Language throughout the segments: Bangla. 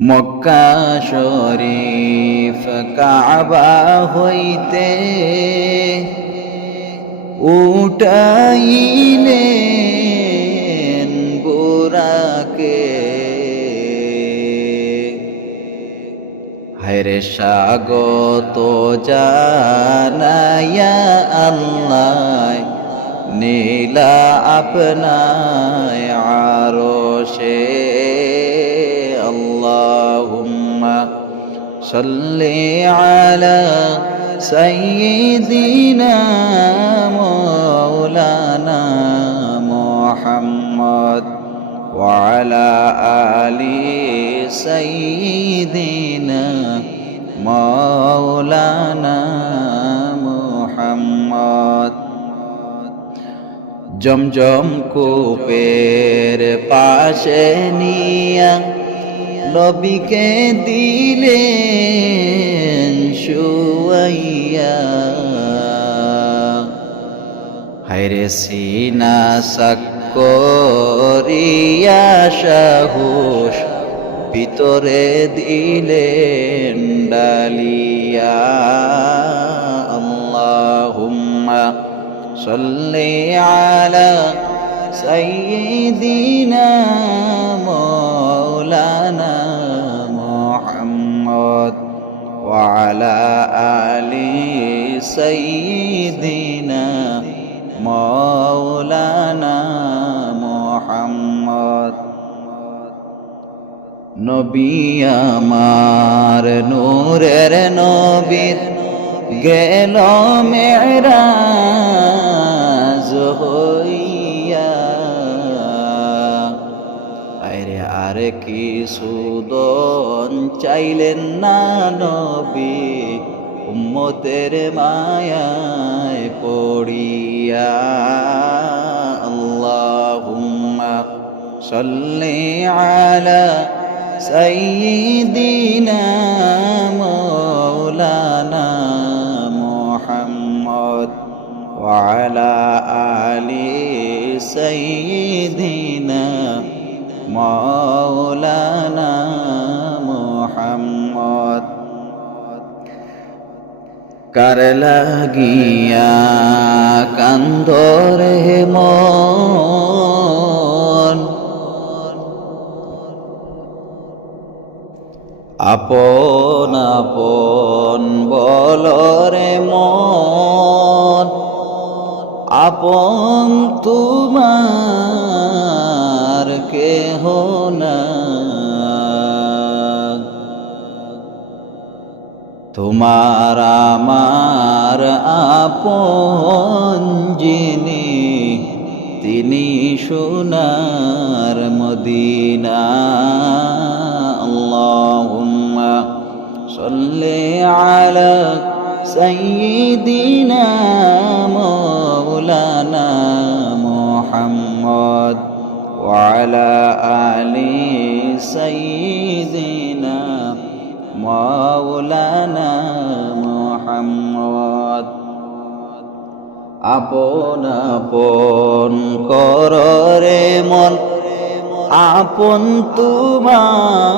মক্কা শরীফ কাবা হইতে উঠাইলেন বুরাকে। হায়রে স্বাগত জানায়া আল্লাহ নীলা আপনায় আরও সে সাল্লি আলা সাইয়্যিদিনা মাওলানা মুহাম্মদ وعلى آل سيدنا مولانا محمد জমজম কূপের পাশে নিয়া নবীকে দিলেন শুয়াইয়া হায়রে সিনা সাক্করিয়া সাহুস ভিতরে দিলেন ডালিয়া। আল্লাহুম্মা সাল্লি আলা সাইয়্যিদিনা মাওলানা মুহাম্মদ وعلى آل سيدنا مولانا محمد নবী আমার নূরের নবীর গেল মেরাজ হইয়া আরে আর কি সুদন চাইলেন না নবী? উম্মতের মায়ায় পড়িয়া আল্লাহুম্মা সাল্লি আলা সাইয়্যিদিনা মৌলানা মোহাম্মদ। কার লাগিয়া কান্দরে মন? আপন আপন বলরে মন। আপন তোমার কেহ না। তোমার আমার আপন যিনি, তিনি সোনার মদিনা। আল্লাহুম্মা সাল্লি আলা সাইয়্যিদিনা মাওলানা মুহাম্মদ। وعلى آل سيدنا মাওলানা মুহাম্মদ আপন আপন কররে মন আপন তোমার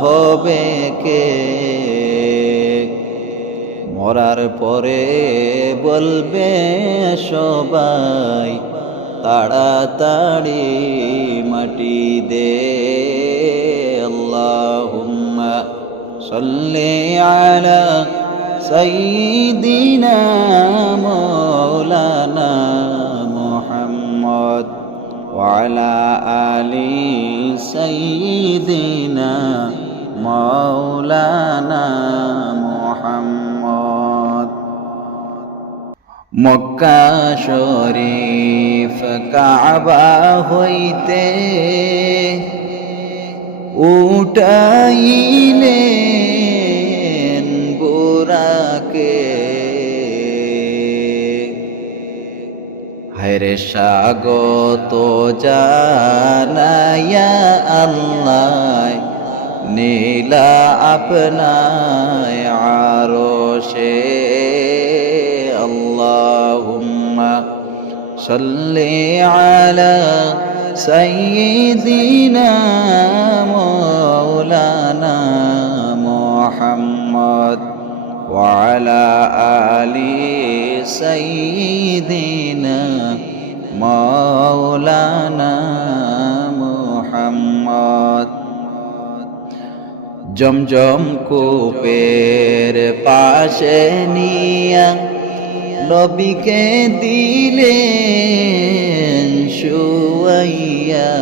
হবে কে মরার পরে বলবে সবাই তাড়াতাড়ি মাটি দে আল্লাহুম্মা সাল্লি আলা সাইয়্যিদিনা মাওলানা মুহাম্মদ ওয়া আলা আলি সাইয়্যিদিনা মক্কা শরীফ কাবা হইতে উঠাইলেন বুরাকে। হায়রে স্বাগত জানায়া আল্লাহ নীলা আপনায় আরও সে صل على سيدنا مولانا محمد وعلى آل سيدنا مولانا محمد. জমজম কূপের পাশে নিয়া নবীকে দিলেন শুয়াইয়া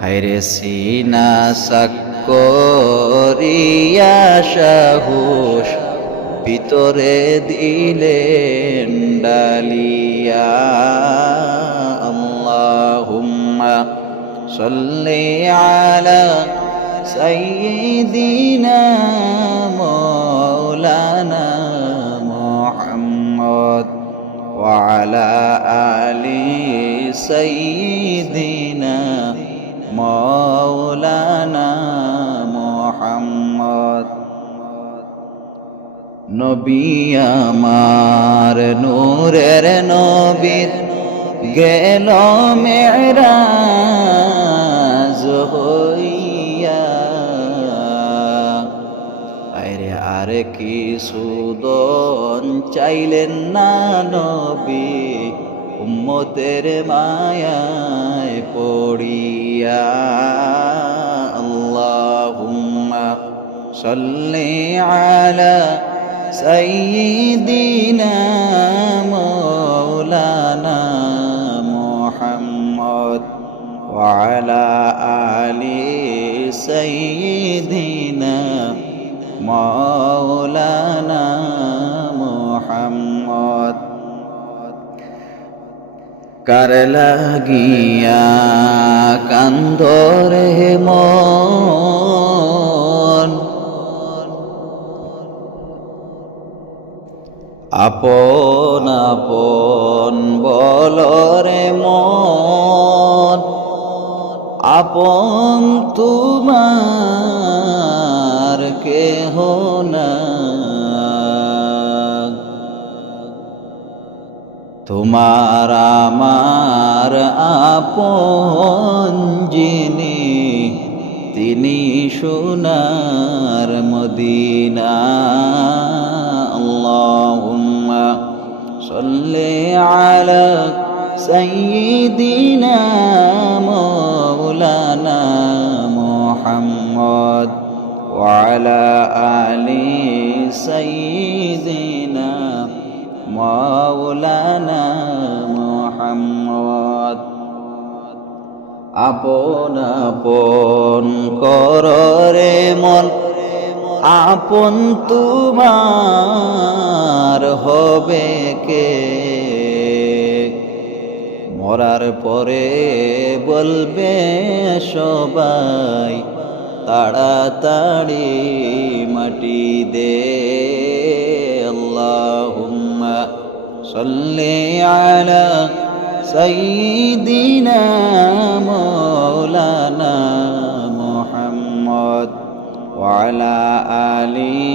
হায়রে সিনা সাক্করিয়া সাহুস ভিতরে দিলেন ডালিয়া। আল্লাহুম্মা সাল্লি আলা সাইয়্যিদিনা মাওলানা মুহাম্মদ وعلى آل سيدنا مولانا محمد নবী আমার নূরের নবীর গেল মেরাজ হইয়া কি সুদন চাইলেন না নবী? উম্মতের মায়ায় পড়িয়া। আল্লাহুম্মা সাল্লি আলা সাইয়্যিদিনা মাওলানা মুহাম্মদ ওয়া আলা আলি সাইয়্যিদিনা মা মৌলানা মোহাম্মদ। কার লাগিয়া কান্দরে মন? আপন আপন বলরে মন। আপন তোমার কেহ না। তোমার আমার আপন যিনি, তিনি সোনার মদিনা। আল্লাহুম্মা সাল্লি আলা সাইয়্যিদিনা মাওলানা মুহাম্মদ। وعلى آل سيدنا মাওলানা মুহাম্মদ আপন আপন কররে মন আপন তোমার হবে কে মরার পরে বলবে সবাই তাড়াতাড়ি মাটি দে আল্লাহুম্মা সাল্লি আলা সাইয়্যিদিনা মাওলানা মুহাম্মদ ওয়া আলা আলি